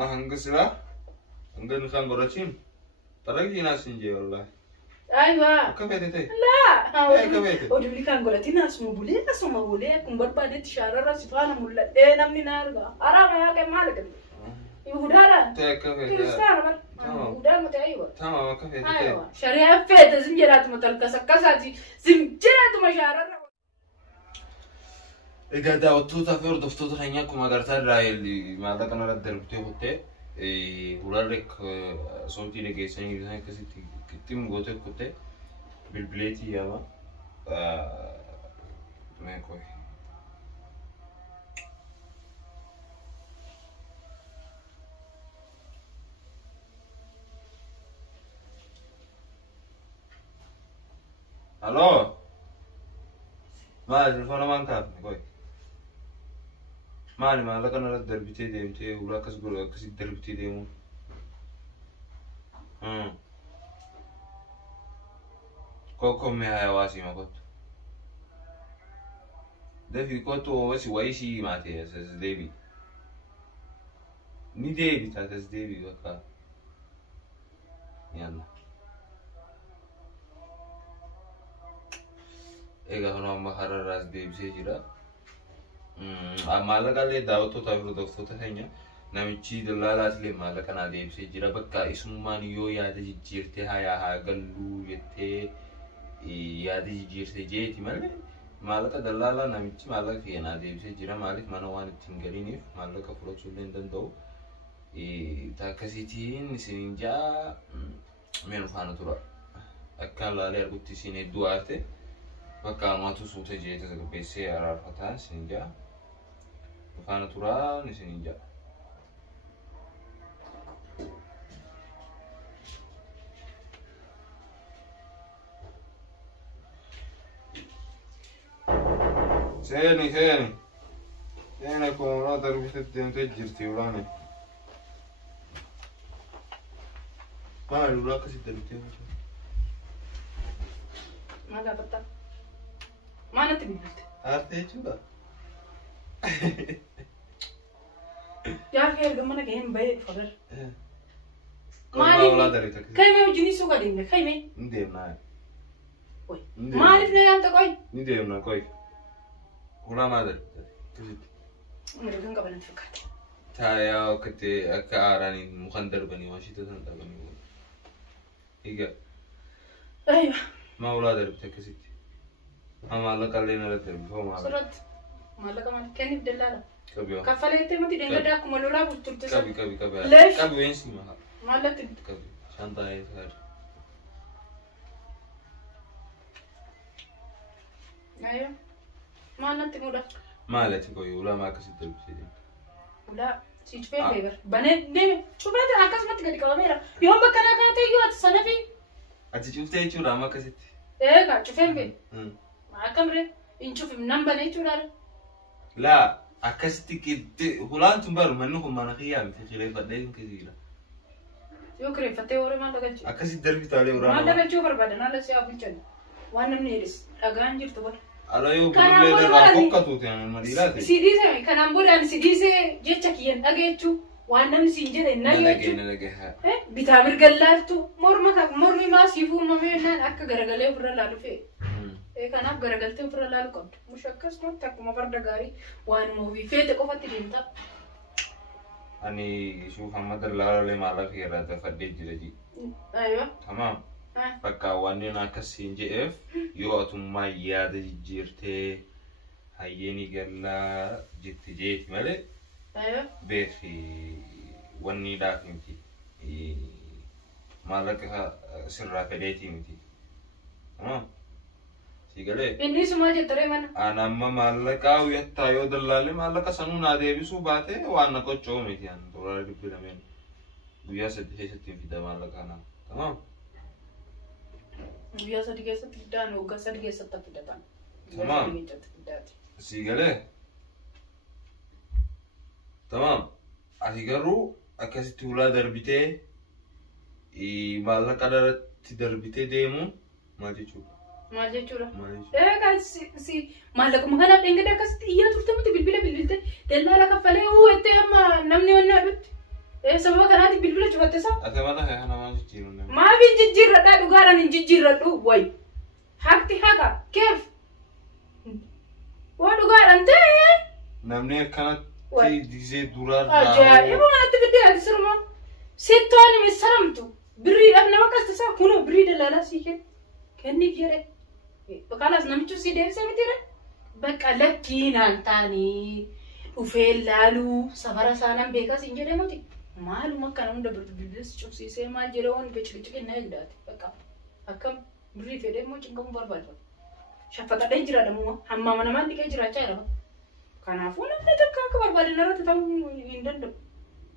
ما هنقصلا هنقول نخان براتين ترى ناس نجي والله ايوه كفيتي لا كفيتي ودبلي كان قولتي ناس مبولي اسمه مبولي كم بربادة شارع سفانة مولد ايه نمني نارجع أرام يا كم مالك يهودارا كفيتي كريستيان بر يهودار متى ايوه تمام كفيتي ايوه شريعة فيت زنجرات متلقى سكاساتي زنجرات مشارع إذا داوتوتا في أرض فتوت خنياكم أقدر راي اللي ما ذاك أنا رد دربتي هوتة هولارك صوتي نجي سنين بزاف كسيت كتيم قوتة كوتة بالبليتي يا ما ما كوي ألو ما التلفون ما انكافني كوي مالي ما لك أنا رد دربتي ديمتي ولا كسر كسيت دربتي ديمون كوكم يا واسي ما كنت ده في كوتو واسي وايشي ماتي أساس ديبي ني ديبي تاساس ديبي وكا يلا إيه كانوا ما خرر راس ديبي سيجرا مالك عليه داوتو تابلو دكتور تهينيا نامشي دلالات لي مالك أنا ديبي سيجرا بكا اسمه يو يا ده جيرتي هاي قلو يتي يا ده جيرتي جيتي مالك دلالا نامشي مالك في أنا ديبي سيجرا مالك ما نوان تنقليني مالك أفراد سولين دندو تاكسيتين سنينجا من فانا ترى أكان لا لير قلت سيني دوارته بكا ما تصوت جيت تقبسي على الفتاة سنينجا فانا ترى نسنينجا سيني كونا دربت الدين تجرتي ولاني ما لولا كسيت دربتي ما قابلت ما نتبنيت عرفتي شو يا أخي الجمانة كهم بيت فقر ما ولا دريتك كيف يوجني سوق علينا كيف نديم ناي وي ما عرفنا يوم تقوي نديم ناي ولا ما دريت كسيت مريضون قبل نفكرت تايا كتي أكاراني مخندر بني واشي تتنطق بني إيجا أيوة ما ولا دريتك كسيت ما لك علينا لا دريت هو ما صرت ما لك ما كان بدلالة كبيو كفلت ما تدين قداك ملولا بتلتس كبي ليش كبي وين سي ما لك كبي شانتا هي صار أيوة ما نتمودا ما لا تقوي ولا ما كسيت دربتي ولا سيجفين بيبر بنات نيم شو بدي أكاس ما تقدر كلاميرا يوم بكرة كانت يجوا تصنفي أتشوفتي شو راما كسيت إيه كا شوفين بي ما كمرة إن شوف من نمبر ليه شو دار لا أكستي كده هولان تنبر منهم ما نخيام في خلافة دين كثيرة يو كريم فتى ورا ما تقولش أكستي دربي تالي ما ورانا تقولش شو بربادة نالا سيا بيجن وانا منيرس أغان جير تبر على يوم كان بقول أمور لي وراني. رافقة توتي يعني المديرات سيدي سامي كان أمبوران سيدي سي جتشكين أجيتشو وانا مسينجر إننا يجتشو نلاقيها بتعمل قلالتو مرمي ما سيفو ما مينا أكا غرغلي برا لالو في كان أب غرغلتي برا لالو كنت مش أكاس ما تكو ما برد غاري وان موفي في تكوفة تدينتا أني شوف محمد الله عليه ما لك يا رات فدي جرجي أيوة تمام بكا وانينا كسين جي اف يو أتوم ما ياد جيرتي هيني قلا جيت مالي أيوة بيخي واني داكنتي ما لك سر فديتي متي تمام سيقالي إني سمع جتري من أنا ما مالك ويتايو دلالي مالك سنو نادي بسو باته وانا كوچو ميتي يعني دولار دبلا من بيا ستي في دمالك أنا تمام بيا سدي ستدان وقا سدي ستفيدان تمام سيقالي تمام أتيجرو أكاسي ولا دربيته مالك ada دربيته ديمو ما تشوف ما جتورا ما كان سي مالك مهنا بينجدا كاست إياه ترتمت بالبلا دلالة كفله هو إنت أما نمني ونابت Sababa kanaati bilbila cufatte sa. Ate mana kana waan jijjiiruu. Maafi jijjiirradhaa dhugaadhaan hin jijjiirradhu wayi. Hakti haqa keef. Waa dhugaadhaan ta'e. Namni akkanatti dizee durarraa. Ajaa'iba manatti fiddee ati sirma. Seettoon misaramtu. Birriidhaaf nama qastisaa kunoo birrii dallaalaa sii kenniif jedhe. Bakkaalaas namichi sii deebisee mitiire. Bakka lakkiinaan taanii dhufee laaluu safara isaanaan beekaas hin jedhee miti. Maaluma akka namni dabartu bilbilis cubsiisee maal jedhee waan beciliqi na eegdaati. Bakka akkam birrii fedhee immoo cinqamuu barbaada. Shaffaqadhee jira damuma hamma namaan dhiqee jiraachaa jira. Kanaafuu namni takka akka barbaade narratti ta'uu hin danda'u.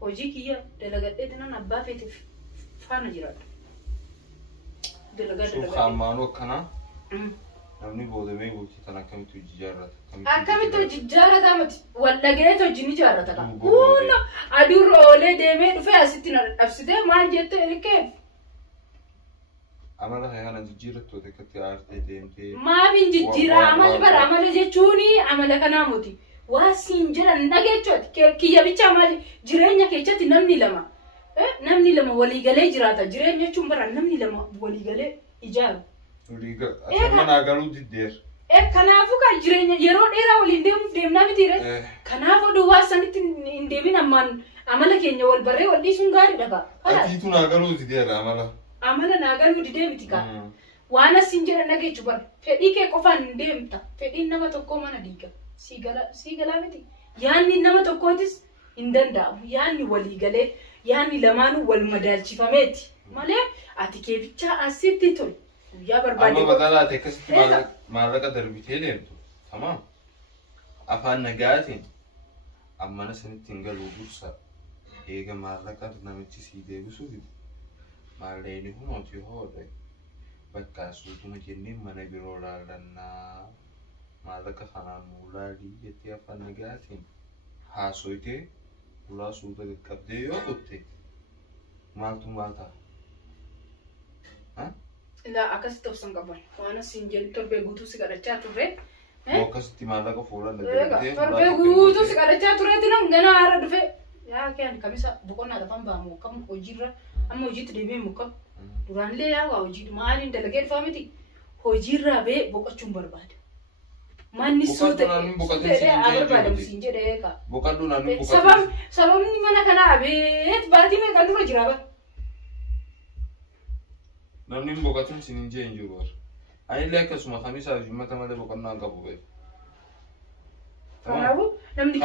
Hojii kiyya dalagadheeti nan abbaa feetiif faana jiraadha. Suuqammaanoo akkanaa namni boodamee bultii tan akkamitti hojii jaarrata? Akkamitti hojii jaarrataa miti wallagaeet hojii ni jaarrata qaba. Huuna aduurra oolee deemee dhufee asitti na dhabsitee maal jettee erikeef? Amala kana jijjiirrattoota akkatti aartee deemtee. Maafin jijjiira amala bara amala jechuun amala kanaa miti. Waa siin jedhan dhageechooti kiyya bichaa maali jireenya keessatti namni lama waliigalee jiraata jireenya jechuun bara namni lama waliigalee ijaaru. Mana galuu diddeer. Kanaafuu kan jireenya yeroo dheeraa waliin deemuuf deemnaa mitiire. Kanaafuu duwwaa sanitti hin deemin ammaan amala keenya wal barree wal dhiisuun gaariidha ba'a. Atiitu naa galuu diddeera amala. Amala naa galuu didee miti kaa. Waan asiin jedhan dhageechu bara fedhii kee qofaan hin deemta fedhiin nama tokkoo mana diiga. Sii galaa miti. Yaanni nama tokkootis hin danda'amu. Yaanni waliigalee yaanni lamaanuu wal madaalchifameeti. Malee ati kee bichaa asitti tole. Guyyaa barbaade. Amma badalaate akkasitti maallaqa darbitee deemtu. Tamam. Afaan nagaatiin ammana sanitti hin galuu dursa eega maallaqa namichi sii deebisuuf maalleeni hunooti hoodhe bakka suutuma jennee mana biroo laallannaa. Maallaqa kanaan muulaalii jettee afaan nagaatiin haasoytee ulaa suuta qaqqabdee yoo kutte maaltu maal ta'a? Ilaa akkasitti obsan qaban waan asiin jedhu torbee guutuu si kadhachaa turre. Akkasitti maallaqa fuulan dhageessee. Torbee guutuu si kadhachaa turreeti nan ganaa haara dhufe. Yaa keen kamisa boqonnaa lafaan baamu kam hojiirra amma hojiitti deemee muka. Duraanillee yaa waa hojii maaliin dalagee dhufaa miti hojiirraa bee boqochuun barbaada. Manni suute barbaadamu siin jedhee eegaa. Boqaduu naannoo boqotuu. Sababni mana kanaa beet baatii meeqa dura jira bara. Namni boqotuun siin hin jee hin jiru bara. Anillee akkasuma kamisaa fi uummata malee boqonnaa hin qabu beeku. Kanaafuu namni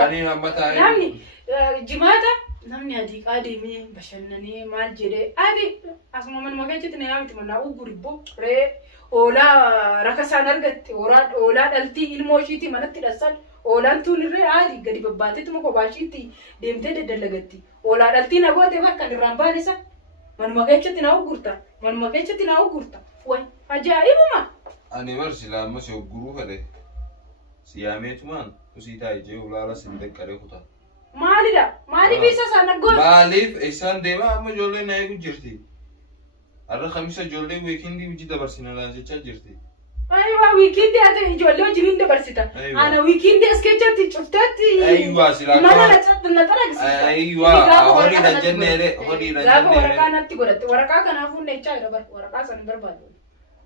jimaata namni adii qaadimee bashannanee maal jedhee adii asuma manuma keessatti na yaamti mannaa guribboo ree oolaa rakasaan argatte oolaa dhaltii ilmoo ishiitii manatti dhassan oolaan tuunirree adii gadi babbaateetuma kophaa ishiitti deemtee daddalagatti oolaa dhaltii na goote bakka irraan baanisa manuma keessatti na uggurta way ajaa'ibuma. Ani marsi laammas yogguruu fedhe siyaameetumaan kusii taa'ee jee olaala sin deqqaree kutaa. Maalidha? Maaliif isa isaan aggoon? Maaliif isaan deemaa amma ijoollee na eegu jirti. Har'a kamisa ijoollee wiikindii hojii dabarsina laan jechaa jirti. Ayiwa wiikindii haa ta'e ijoollee hojiin dabarsita. Ana wiikindii as keessatti cufteetti. Ayiwa silaa mana na xaragsi. Ayiwa horiidhaan jenneere horiidhaan jenneere. Gaafa waraqaa natti godhatte waraqaa kanaafuu nechaa jira bara waraqaa san barbaadu.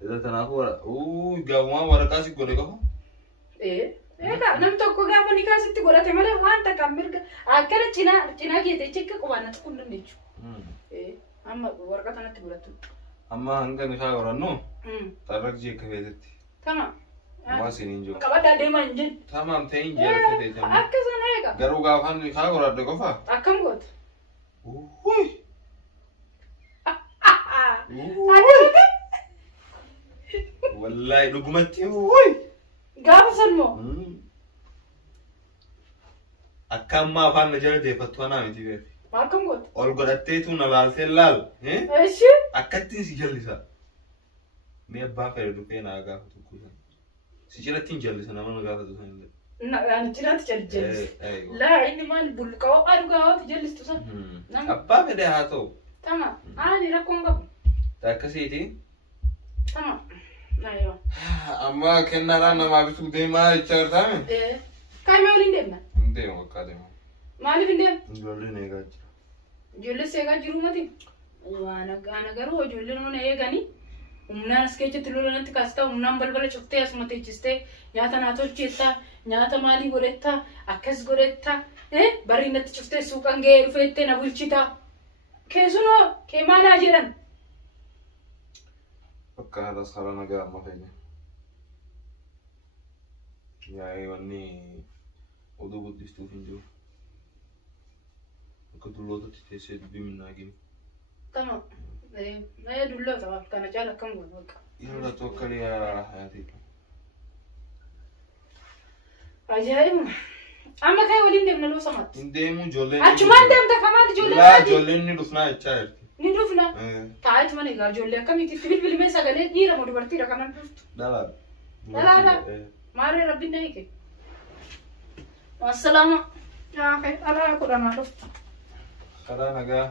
Isa kanaafuu gaafumaan waraqaa si godhe qofa. Egaa nam tokko gaafa ni kaasitti godhate malee waan takka mirga akkana cinaa keete chekka qubaan tuquu hin dandeechu. Amma waraqaa kanatti godhattu. Amma hanga ni kaa gorannu. Tarrak jee akka feetetti. Tamam. Waa siniin jiru. Qabaddaa deemaa hin jennu. Tamam ta'in jee akka feetan. Akkasana eega. Garuu gaafa ni kaa goradde qofa. Akkam goota. Uuuy. Wallahi dhugumatti uuuy. Gaafa san moo? Akka ammaa afaan na jala deeffattu anaa miti beekti. Akkam goota. Ol godhatteetu na laaltee laal. Eshi? Akkattiin si jallisa. Mee abbaa fedhe dhufee naa gaafatu kuusan. Si jalatti hin jallisa nama na gaafatu san illee. Ani jiraatti jallisa. Laa inni maal bulqaa'oo dhugaa waati jallistu san. Abbaa fedhe haa ta'u. Tama. Ani rakkoon qabu. Akkasiiti. Tama. Ayiwa. Amma kennaadhaan namaa bituu deemaa jecha jirtaame? Kaayimee waliin deemna? Hin deemu bakka deemu. Maaliif hin deemu? Ijoolleen eegaa jira. Ijoollee seegaa jiru mati. Waan garuu ijoolleen mana eeganii humnaan as keessatti lolanitti kaastaa humnaan balbala cuftee asuma teechistee nyaata naa tolcheettaa nyaata maalii godhettaa akkas godhettaa barri natti cuftee suuqan ga'ee dhufeettee na bulchitaa keessunoo kee maalaa jedhan. Bakka haalas karaa nagaa amma keenya. Yaa'ee wanni oduu guddistuuf hin jiru. Akka dullootatti teessee dubbii minnaagini. Tama. Naya dulloota waan kana caala akkam goon bakka. Yeroo tokko ni hayaati. Ajaa'iba. Amma ka'ee waliin deemna loo samatti. Hin deemu ijoolleen. Achumaan deemta kamaati ijoolleen. Laa ijoolleen ni dhufnaa jechaa jirti. Ni dhufna. Taa'eetu mana egaa ijoollee akkamitti itti bilbilimee sagalee dhiira moo dubartiidha kanan dhuftu. Dhalaadha. Dhalaadha. Maaree rabbiin na hiike. Assalaama. Yaa ka'e dhalaa kudhanaa dhuftu. Karaa nagaa.